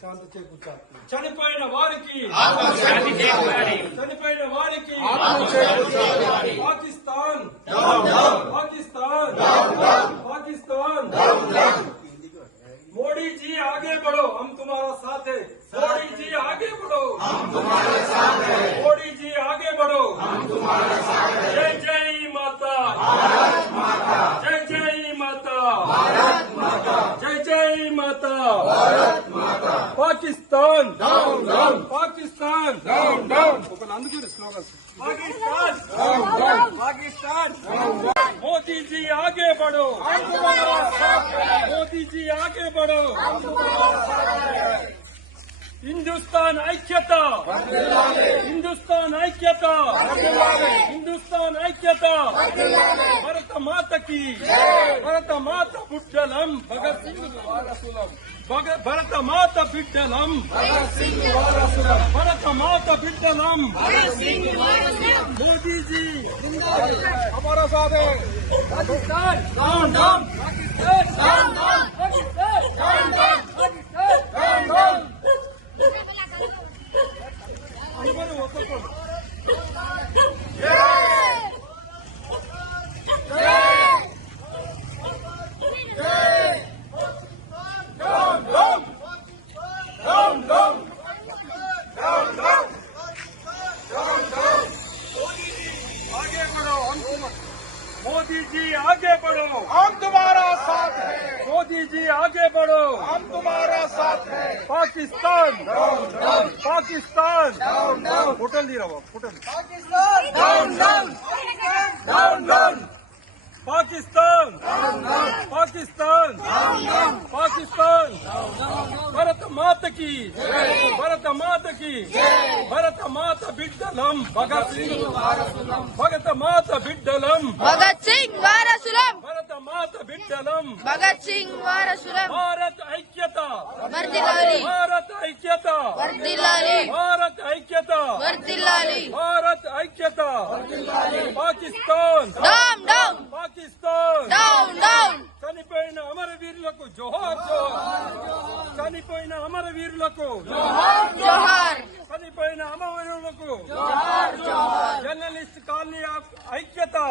శాంతి చేకూర్చాలి చనిపోయిన వారికి చనిపోయిన వారికి పాకిస్తాన్ పాకిస్తాన్ పాకిస్తాన్ मोदी जी आगे बढ़ो हम तुम्हारा पाकिस्तान। पाकिस्तान। मोदी जी आगे बढ़ो। मोदी जी आगे बढ़ो। हिंदुस्तान ऐक्यता। हिंदुस्तान ऐक्यता। हिंदुस्तान ऐक्यता। भरत मात की भरत मात पुट्टलम भगत सिंह भरत मात पिट्टलम भरत मात पिट्टलम मोदी जी। हमारा साथ है। पाकिस्तान। पाकिस्तान। पाकिस्तान। आगे बढ़ो। हम मोदी जी आगे बढ़ो। हम तुम्हारा साथ है। मोदी जी आगे बढ़ो। हम तुम्हारा साथ है। पाकिस्तान। पाकिस्तान। होटल दी रहा। Hotel down down down down Pakistan! Pakistan! Pakistan! Bharat మాతకి! భరత మాతకి! భరత మాత బిడ్డలం! భగత్ సింగ్ భగత మాత బిడ్డలం! భగత్ సింగ్ వారసులం! భరత మాత బిడ్డలం! భగత్ సింగ్ వారసులం! భారత్ ఐక్యత! భారత్ ఐక్యత! భారత్ ఐక్యత! భారత్ ఐక్యత! పాకిస్తాన్! जर्नलिस्ट ಜರ್ನಲಿಸ್ಟ್ जर्नलिस्ट ಐಕ್ಯತಾ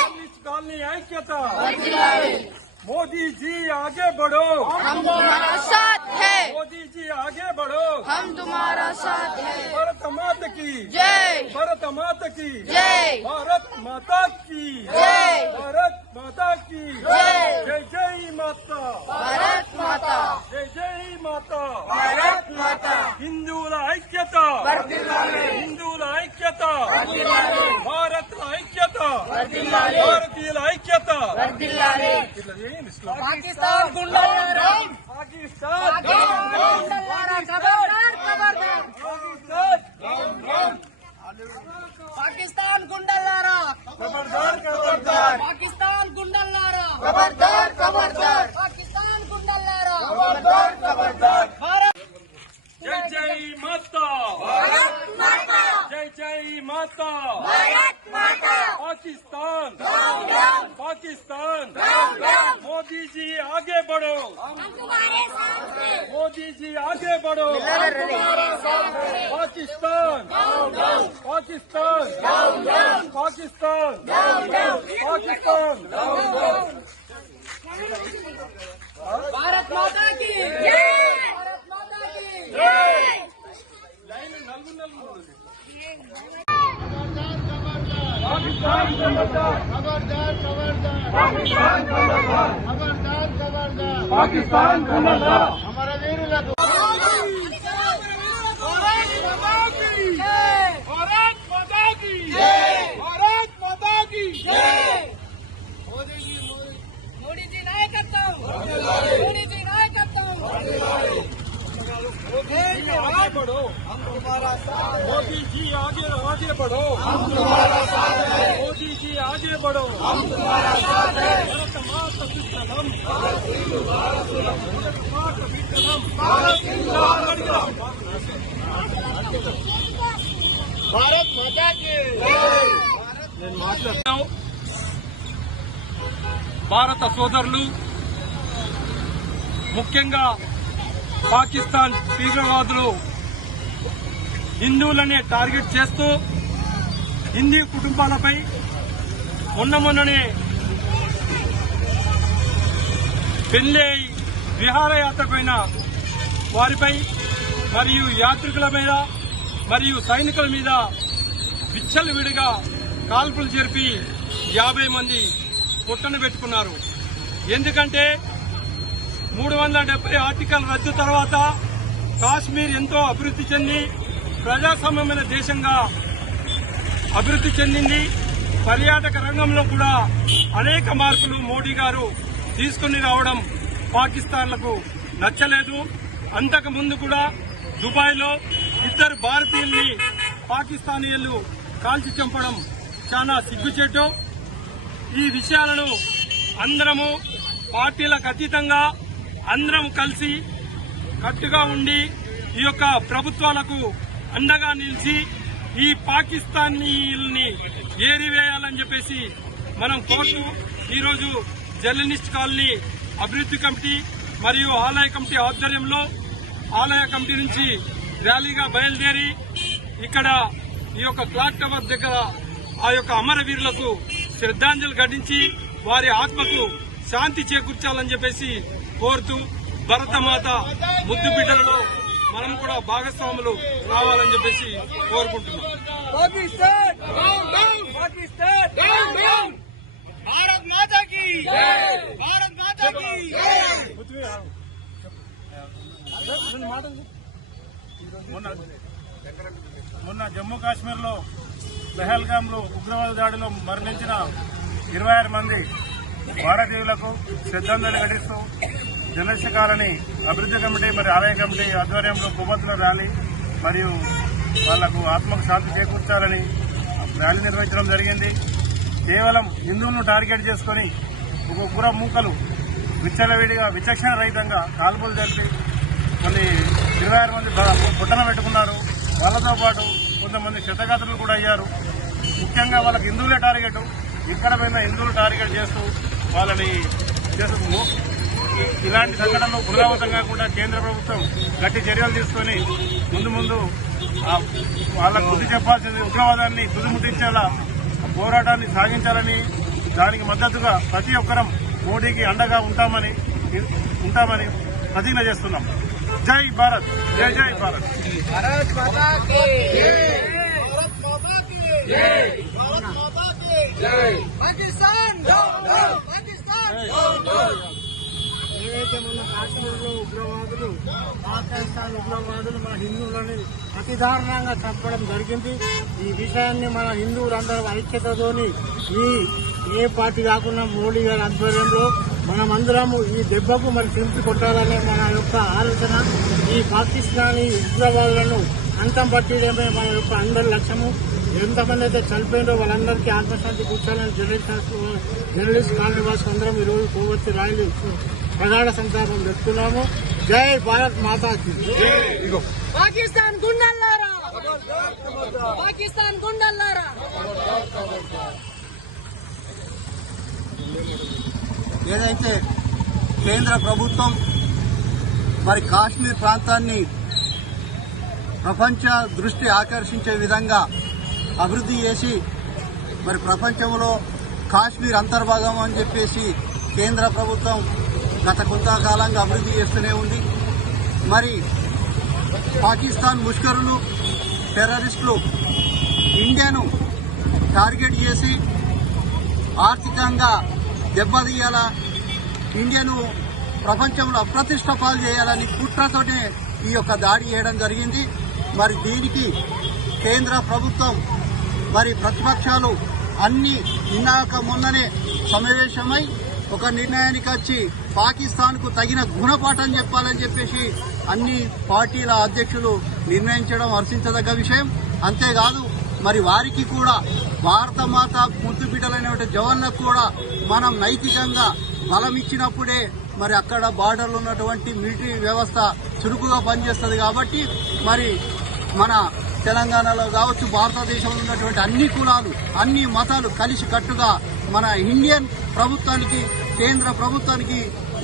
ಜರ್ನಲಿಸ್ಟ್ ಕಾಲನಿ ಐಕ್ಯತಾ ಜರ್ನಲಿಸ್ಟ್ मोदी जी आगे बढ़ो। हम तुम्हारा साथ है। मोदी जी आगे बढ़ो। हम तुम्हारा साथ है। भारत माता की। जय। भारत माता की। जय। भारत माता की। जय। भारत माता की। जय। जय जय माता। भारत హిందువుల ఐక్యత వర్దిల్లాలి భారత్ ఐక్యత వర్దిల్లాలి భారతీయుల ఐక్యత వర్దిల్లాలి ఇట్లా చేయండి స్లో- పాకిస్తాన్ గుండాలారా పాకిస్తాన్ గుండాలారా ఖబర్దార్ ఖబర్దార్ పాకిస్తాన్ పాకిస్తాన్ గుండల్లారా ఖబర్దార్ ఖబర్దార్ పాకిస్తాన్ గుండల్లారా ఖబర్దార్ ఖబర్దార్ పాకిస్తాన్ గుండల్లారా ఖబర్దార్ ఖబర్దార్ Pakistan! No, no! Pakistan! No, no! Pakistan! No, no! Bharat माता की भारत माता की लाइन नलगु नलगु खबरदार खबरदार खबरदार खबरदार खबरदार खबरदार पाकिस्तान खबरदार हमारा वीर నాయకత్వం మోడీజీ నాయకత్వం आगे बढ़ो मोदी जी आगे आगे बढ़ो मोदी जी आगे बढ़ो भारत माता विठ्ठलम भारत माता विठ्ठलम भारत भारत माता की నేను మాట్లాడుతున్నాను భారత సోదరులు ముఖ్యంగా పాకిస్తాన్ తీవ్రవాదులు హిందువులనే టార్గెట్ చేస్తూ హిందీ కుటుంబాలపై మొన్న మొన్ననే పెళ్ళి విహారయాత్రపైన వారిపై మరియు యాత్రికుల మీద మరియు సైనికుల మీద విచ్చలవిడిగా కాల్పులు జరిపి యాభై మంది పుట్టను పెట్టుకున్నారు. ఎందుకంటే మూడు వందల డెబ్బై ఆర్టికల్ రద్దు తర్వాత కాశ్మీర్ ఎంతో అభివృద్ధి చెంది ప్రజాస్వామ్యమైన దేశంగా అభివృద్ధి చెందింది. పర్యాటక రంగంలో కూడా అనేక మార్పులు మోడీ గారు తీసుకుని రావడం పాకిస్తాన్లకు నచ్చలేదు. అంతకు ముందు కూడా దుబాయ్లో ఇద్దరు భారతీయుల్ని పాకిస్తానీయులు కాల్చి చంపడం చాలా సిగ్గుచేటు. ఈ విషయాలను అందరము పార్టీలకు అతీతంగా అందరం కలిసి కట్టుగా ఉండి ఈ యొక్క ప్రభుత్వాలకు అండగా నిలిచి ఈ పాకిస్తానీయుల్ని ఏరివేయాలని చెప్పేసి మనం కోర్టు ఈరోజు జర్నలిస్ట్ కాలనీ అభివృద్ధి కమిటీ మరియు ఆలయ కమిటీ ఆధ్వర్యంలో ఆలయ కమిటీ నుంచి ర్యాలీగా బయలుదేరి ఇక్కడ ఈ యొక్క క్లాక్ టవర్ దగ్గర ఆ యొక్క అమరవీరులకు శ్రద్ధాంజలి ఘటించి వారి ఆత్మకు శాంతి చేకూర్చాలని చెప్పేసి కోరుతూ భరతమాత ముద్దు బిడ్డలలో మనం కూడా భాగస్వాములు కావాలని చెప్పేసి కోరుకుంటున్నాం. పాకిస్తాన్! పాకిస్తాన్! భారత్ మాతా కి భారత్ మాతా కి మొన్న మొన్న జమ్మూ కాశ్మీర్లో పెహల్గామ్లో ఉగ్రవాద దాడిలో మరణించిన ఇరవై ఆరు మంది. భారతీయులకు శ్రద్ధాంజలి ఘటిస్తూ జలశ కాలనీ అభివృద్ధి కమిటీ మరి ఆలయ కమిటీ ఆధ్వర్యంలో కొవ్వొత్తుల ర్యాలీ మరియు వాళ్ళకు ఆత్మకు శాంతి చేకూర్చాలని ర్యాలీ నిర్వహించడం జరిగింది. కేవలం హిందువులను టార్గెట్ చేసుకుని ఒక ఉగ్ర మూకలు విచ్చలవిడిగా విచక్షణ రహితంగా కాల్పులు జరిపి కొన్ని ఇరవై ఆరు మంది పుట్టన బుట్టన పెట్టుకున్నారు. వాళ్ళతో పాటు కొంతమంది క్షతగాత్రులు కూడా అయ్యారు. ముఖ్యంగా వాళ్ళకి హిందువులే టార్గెట్. ఇక్కడ పోయిన హిందువులు టార్గెట్ చేస్తూ వాళ్ళని చేస్తున్నాము ఇలాంటి సంఘటనలు పునరావృతం కాకుండా కేంద్ర ప్రభుత్వం గట్టి చర్యలు తీసుకొని ముందు ముందు వాళ్ళకు బుద్ధి చెప్పాల్సింది ఉగ్రవాదాన్ని తుదిముట్టించేలా పోరాటాన్ని సాగించాలని దానికి మద్దతుగా ప్రతి ఒక్కరం మోడీకి అండగా ఉంటామని ఉంటామని ప్రతిజ్ఞ చేస్తున్నాం. జై భారత్ జై జై భారత్. భారత్ మాతా పాకిస్తాన్! పాకిస్తాన్! ఏదైతే మన కాశ్మీర్లో ఉగ్రవాదులు పాకిస్తాన్ ఉగ్రవాదులు మన హిందువులని అతి దారుణంగా చంపడం జరిగింది. ఈ విషయాన్ని మన హిందువులందరూ ఐక్యతతోని ఈ ఏ పార్టీ కాకుండా మోడీ గారి ఆధ్వర్యంలో మనమందరము ఈ దెబ్బకు మరి చింపి కొట్టాలనే మన యొక్క ఆలోచన ఈ పాకిస్తానీ ఉగ్రవాదులను అంతం పట్టడమే మన యొక్క అందరి లక్ష్యము. ఎంతమంది అయితే చనిపోయిందో వాళ్ళందరికీ ఆత్మశాంతి కూర్చోాలని జర్నలిస్ట్ జర్నలిస్ట్ కాలనీ వాసులు అందరం ఈరోజు కొవ్వొత్తి రాయలు ప్రగాఢ సంతాపం చెప్తున్నాము. జై భారత్ మాతాకి. పాకిస్తాన్ గుండల్లారా? పాకిస్తాన్ గుండల్లారా? ఏదైతే కేంద్ర ప్రభుత్వం మరి కాశ్మీర్ ప్రాంతాన్ని ప్రపంచ దృష్టి ఆకర్షించే విధంగా అభివృద్ధి చేసి మరి ప్రపంచంలో కాశ్మీర్ అంతర్భాగం అని చెప్పేసి కేంద్ర ప్రభుత్వం గత కొంతకాలంగా అభివృద్ధి చేస్తూనే ఉంది. మరి పాకిస్తాన్ ముష్కరులు టెర్రరిస్టులు ఇండియాను టార్గెట్ చేసి ఆర్థికంగా దెబ్బతీయాల? ఇండియాను ప్రపంచంలో అప్రతిష్ట పాలు చేయాలని కుట్రతోనే ఈ యొక్క దాడి చేయడం జరిగింది. మరి దీనికి కేంద్ర ప్రభుత్వం మరి ప్రతిపక్షాలు అన్ని నిన్నాక మొన్ననే సమావేశమై ఒక నిర్ణయానికి వచ్చి పాకిస్తాన్కు తగిన గుణపాఠం చెప్పాలని చెప్పేసి అన్ని పార్టీల అధ్యక్షులు నిర్ణయించడం హర్షించదగ్గ విషయం. అంతేకాదు మరి వారికి కూడా భారత మాత ముద్దు బిడ్డలైనటువంటి జవాన్లకు కూడా మనం నైతికంగా బలం ఇచ్చినప్పుడే మరి అక్కడ బార్డర్లో ఉన్నటువంటి మిలిటరీ వ్యవస్థ చురుకుగా పనిచేస్తుంది కాబట్టి మరి మన తెలంగాణలో కావచ్చు భారతదేశంలో ఉన్నటువంటి అన్ని కులాలు అన్ని మతాలు కలిసి కట్టుగా మన ఇండియన్ ప్రభుత్వానికి కేంద్ర ప్రభుత్వానికి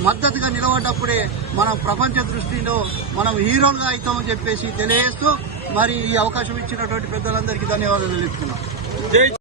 మద్దతుగా నిలబడ్డప్పుడే మనం ప్రపంచ దృష్టిలో మనం హీరోలుగా అవుతామని చెప్పేసి తెలియజేస్తూ మరి ఈ అవకాశం ఇచ్చినటువంటి పెద్దలందరికీ ధన్యవాదాలు తెలుపుతున్నాం.